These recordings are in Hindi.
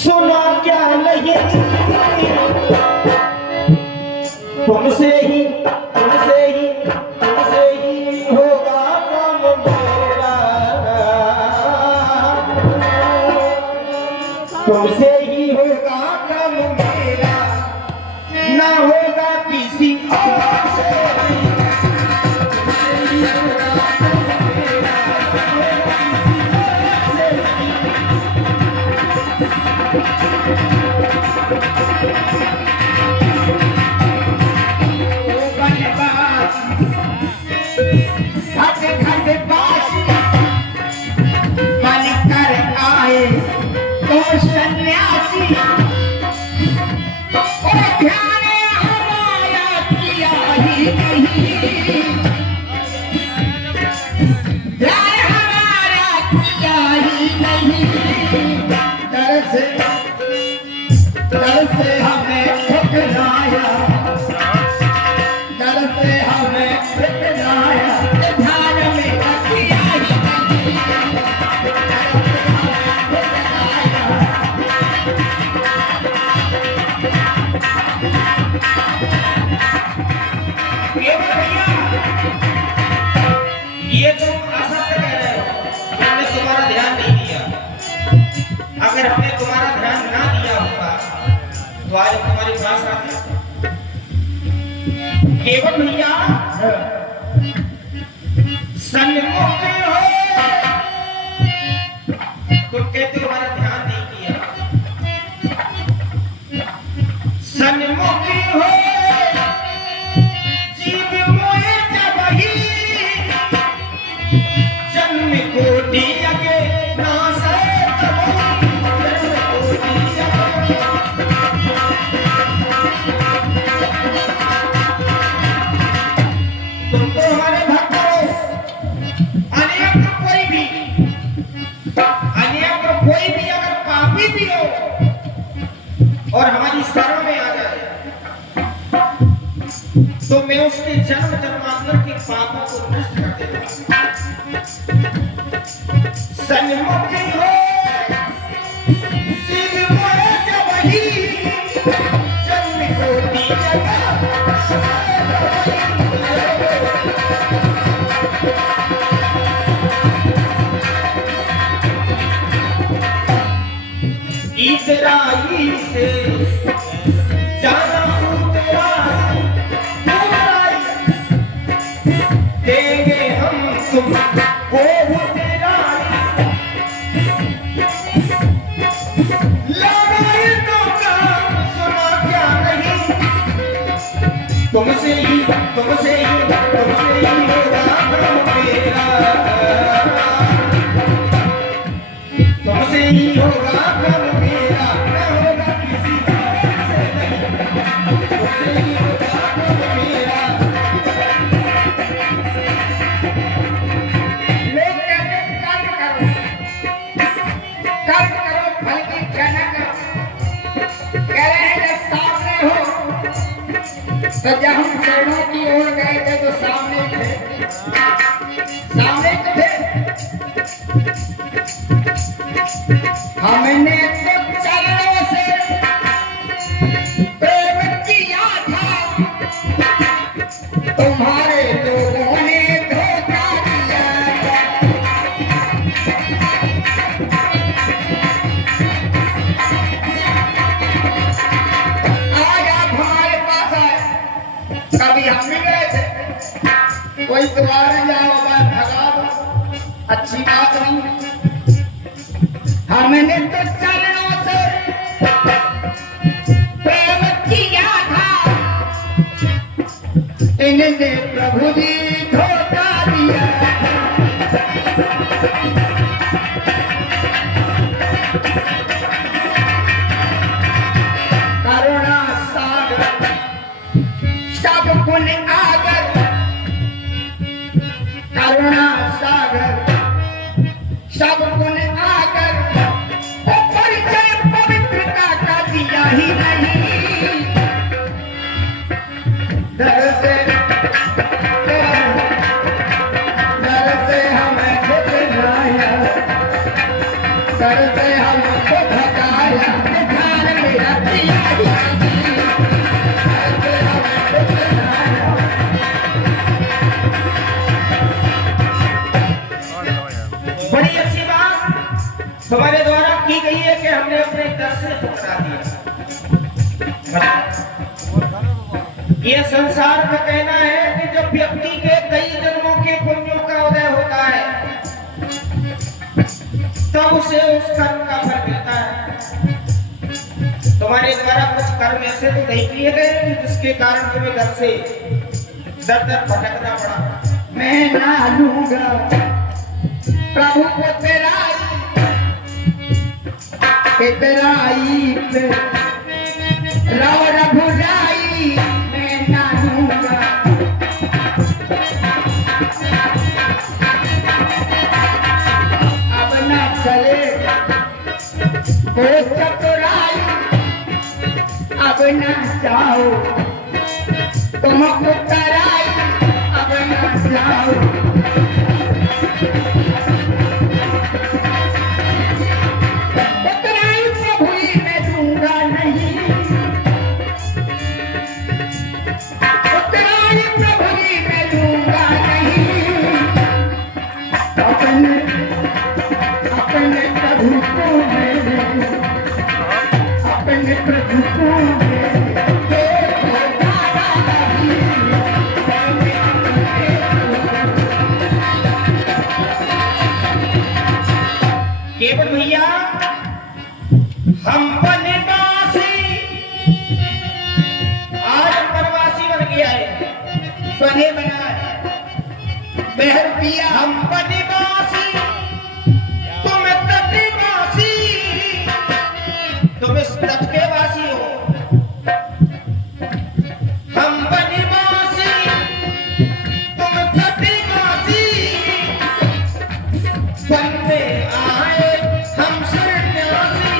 सुना क्या नहीं तुमसे ही होगा काम मेरा, तुमसे ही होगा काम मेरा, ना होगा किसी और से। डर से हमें ठुकराया, डर से हमें ठुकराया, ध्यान में रखिया ही नहीं। ये तो आशा कह रहे हो, हमने तुम्हारा ध्यान नहीं दिया। अगर हमने तुम्हारा ध्यान ना दिया होगा तो आज तुम्हारे पास आते। केवल भैया सन्मुख हो तो कहते हमारा ध्यान नहीं किया। सन्मुख हो जीव मोहे जब ही जन्म को दिया के ना से तुमको हमारे भक्त हो, अनेक कोई भी अगर पापी भी हो और हमारी शरण में आ जाए तो मैं उसके जन्म जन्मांतर के पापों को नष्ट कर देता हूं। सन्मुख हो जीव मोहे जब ही जन्म को दिया इजराइल से जाना उतराई देंगे हम तुमको लगाए तो काम सुना क्या नहीं तुमसे ही होगा काम मेरा, तुमसे ही होगा काम मेरा, ना होगा किसी और से नहीं। तुमसे ही होगा काम मेरा। लोग कहते कर्म करो फल की इच्छा न करो। कह रहे हैं जब सामने हो तो जब हम चरणों की ओर गए थे तो सामने थे, सामने तो थे। हमने तो चरणों से प्रेम किया था, तुम्हारे लोगों ने धोखा दिया। आज आप हमारे पास आए, कभी हम भी गए थे, कोई तुम्हारे जाओ भगा दो, अच्छी बात नहीं। हमने तो चरणों से प्रेम किया था, इन्हें प्रभु जी धोखा दिया। करुणा सागर सब गुण आगर, करुणा सागर सब गुण आगर, परिचय पवित्रता का दिया ही नहीं। दर से करते हमको धकाया ध्यान मेरा पिया बड़ी अच्छी बात तुम्हारे द्वारा की गई है कि हमने अपने दर से ठुकरा दिया। ये संसार का कहना है कि जब व्यक्ति के कई जन्मों के पुण्यों का उदय होता है तब उसे उस कर्म का फल मिलता है। तुम्हारे द्वारा कुछ कर्म ऐसे तो नहीं किए गए कि जिसके कारण तुम्हें दर से दर दर भटकना पड़ा। मैं ना लूंगा प्रभु को तेराई पे राव रघुराई मैं ना लूंगा। अब ना चले वो चतुराई अब ना जाओ तुमको तराई अब ना जाओ। उतराई प्रभु मैं दूंगा नहीं उतराई प्रभु मैं दूंगा नहीं। अपने अपने प्रभु को अपने प्रभु को केवल भैया हम बनवासी आज बनवासी बन गया है। बने बना बहर पिया हम बनवासी तुम तटवासी तुम इस तट के वासी हो। हम बनवासी तुम तटवासी बनने आए हम सन्यासी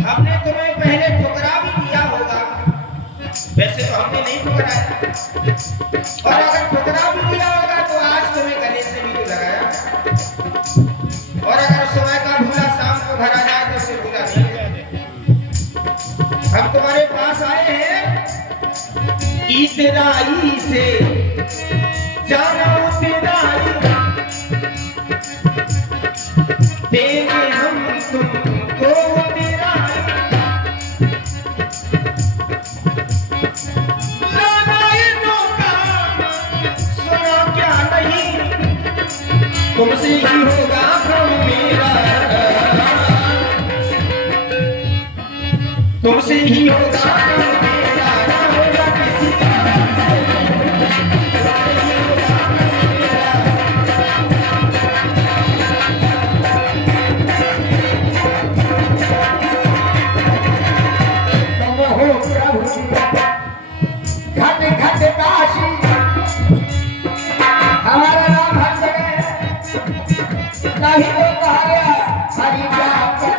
हमने तुम्हें पहले ठुकरा भी दिया होगा। वैसे तो हमने नहीं ठुकराया और अगर ठुकरा भी दिया होगा तो आज तुम्हें गले से भी लगाया और अगर सुबह का भूला शाम को घर आ जाए तो उसे भूला नहीं जाए। हम तुम्हारे पास आए हैं इतराई से जाना उतराई देंगे हम तुमको उतराई। नारायणों का सुना क्या नहीं तुमसे ही होगा हम मेरा तुमसे ही होगा मेरा ना होगा किसी का। तुम हो प्रभु घट घट काशी हमारा नाम हर जगह नहीं तो कहा हरि व्यापक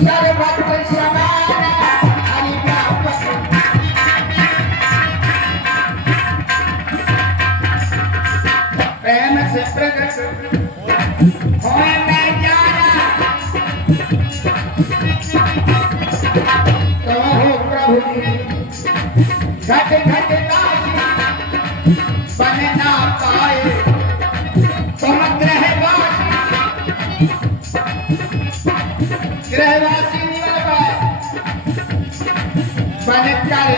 सर्वत्र समान हरि व्यापक। प्रेम से प्रकट होए मैं जाना तुम हो प्रभु घट घट काशी बन ना पाए तुम ग्रहवासी ग्रहवासी बन कर